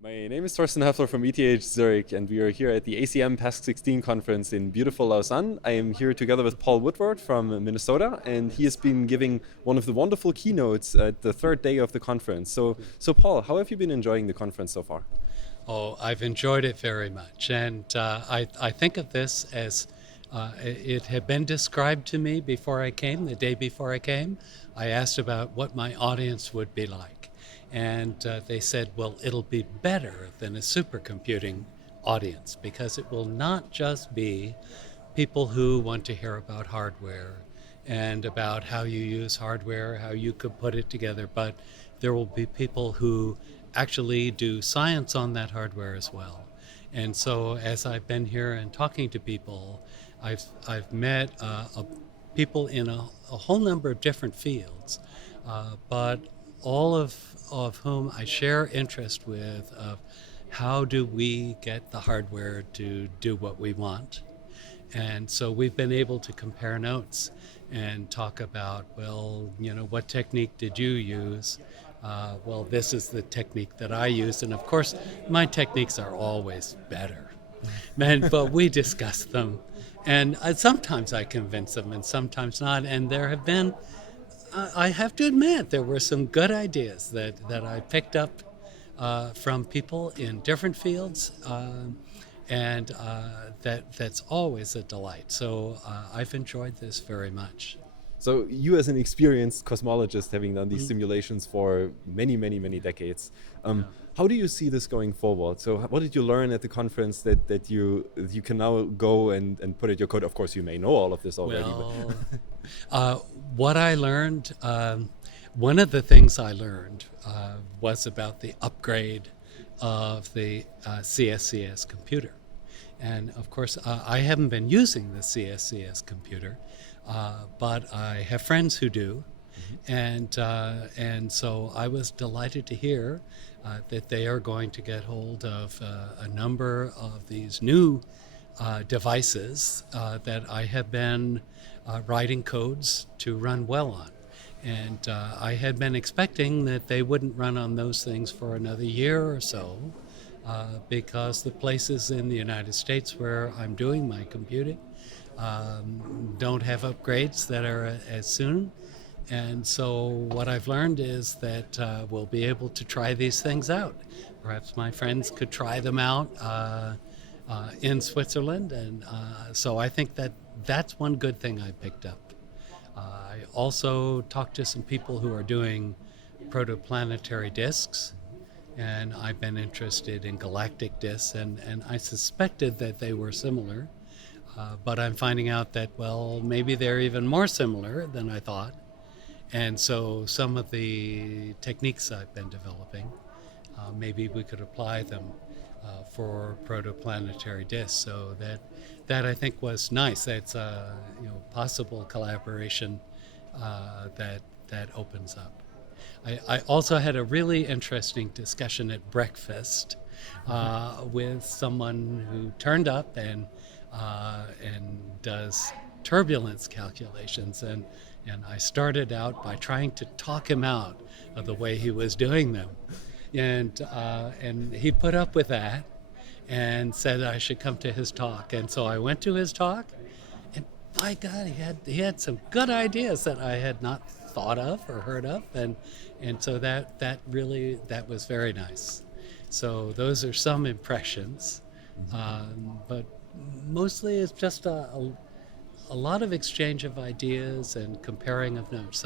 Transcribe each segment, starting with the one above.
My name is Thorsten Höffler from ETH Zurich, and we are here at the ACM PASC16 conference in beautiful Lausanne. I am here together with Paul Woodward from Minnesota, and he has been giving one of the wonderful keynotes at the third day of the conference. So Paul, how have you been enjoying the conference so far? Oh, I've enjoyed it very much. And I think of this as it had been described to me before I came, the day before I came. I asked about what my audience would be like. And they said, well, it'll be better than a supercomputing audience because it will not just be people who want to hear about hardware and about how you use hardware, how you could put it together, but there will be people who actually do science on that hardware as well. And so as I've been here and talking to people, I've met people in a whole number of different fields, but all of whom I share interest with of how do we get the hardware to do what we want. And so we've been able to compare notes and talk about, well, what technique did you use? Well, this is the technique that I use. And of course, my techniques are always better. But we discuss them. And sometimes I convince them and sometimes not. And there have been, I have to admit, there were some good ideas that I picked up from people in different fields. And that's always a delight. So I've enjoyed this very much. So you as an experienced cosmologist having done these simulations for many decades, how do you see this going forward? So what did you learn at the conference that you can now go and put at your code? Of course, you may know all of this already. Well, what I learned, one of the things I learned was about the upgrade of the CSCS computer. And of course, I haven't been using the CSCS computer, but I have friends who do. And so I was delighted to hear that they are going to get hold of a number of these new devices that I have been writing codes to run well on. And I had been expecting that they wouldn't run on those things for another year or so because the places in the United States where I'm doing my computing don't have upgrades that are as soon. And so what I've learned is that we'll be able to try these things out. Perhaps my friends could try them out in Switzerland. And so I think that that's one good thing I picked up. I also talked to some people who are doing protoplanetary disks, and I've been interested in galactic disks, and I suspected that they were similar, but I'm finding out that, well, maybe they're even more similar than I thought. And so some of the techniques I've been developing, maybe we could apply them for protoplanetary disks. So that I think was nice. That's possible collaboration that opens up. I also had a really interesting discussion at breakfast with someone who turned up and does turbulence calculations, and I started out by trying to talk him out of the way he was doing them, and he put up with that and said I should come to his talk, and so I went to his talk, and by God, he had some good ideas that I had not thought of or heard of, and so that was very nice. So those are some impressions, but mostly it's just a lot of exchange of ideas and comparing of notes.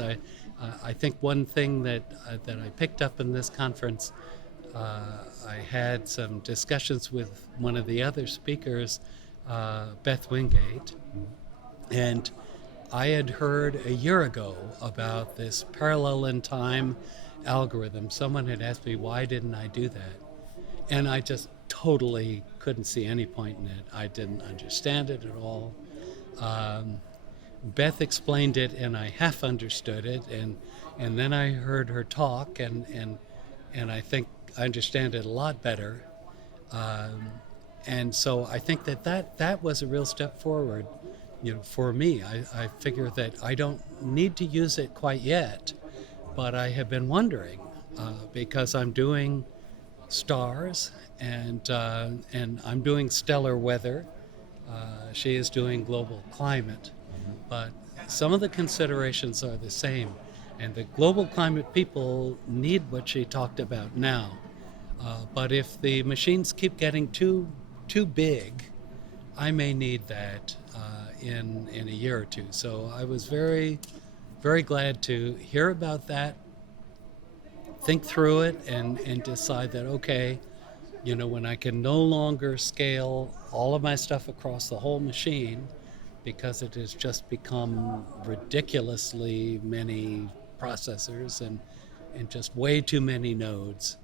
I think one thing that I picked up in this conference, I had some discussions with one of the other speakers, Beth Wingate, and I had heard a year ago about this parallel in time algorithm. Someone had asked me, why didn't I do that? And I just totally couldn't see any point in it. I didn't understand it at all. Beth explained it, and I half understood it, and then I heard her talk, and I think I understand it a lot better. And so I think that was a real step forward. For me, I figure that I don't need to use it quite yet, but I have been wondering because I'm doing stars, and I'm doing stellar weather. She is doing global climate, but some of the considerations are the same. And the global climate people need what she talked about now. But if the machines keep getting too big, I may need that in a year or two. So I was very, very glad to hear about that, think through it, and decide that, okay, when I can no longer scale all of my stuff across the whole machine because it has just become ridiculously many processors and just way too many nodes,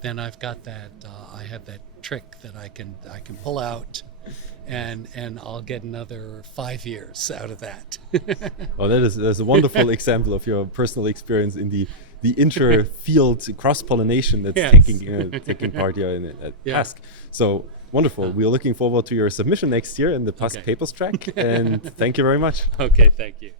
then I've got that. I have that trick that I can pull out, and I'll get another 5 years out of that. Oh, that's a wonderful example of your personal experience in the inter-field cross-pollination that's Yes. taking part here at Yeah. PASC. So wonderful. We're looking forward to your submission next year in the PASC Okay. papers track, and thank you very much. Okay, thank you.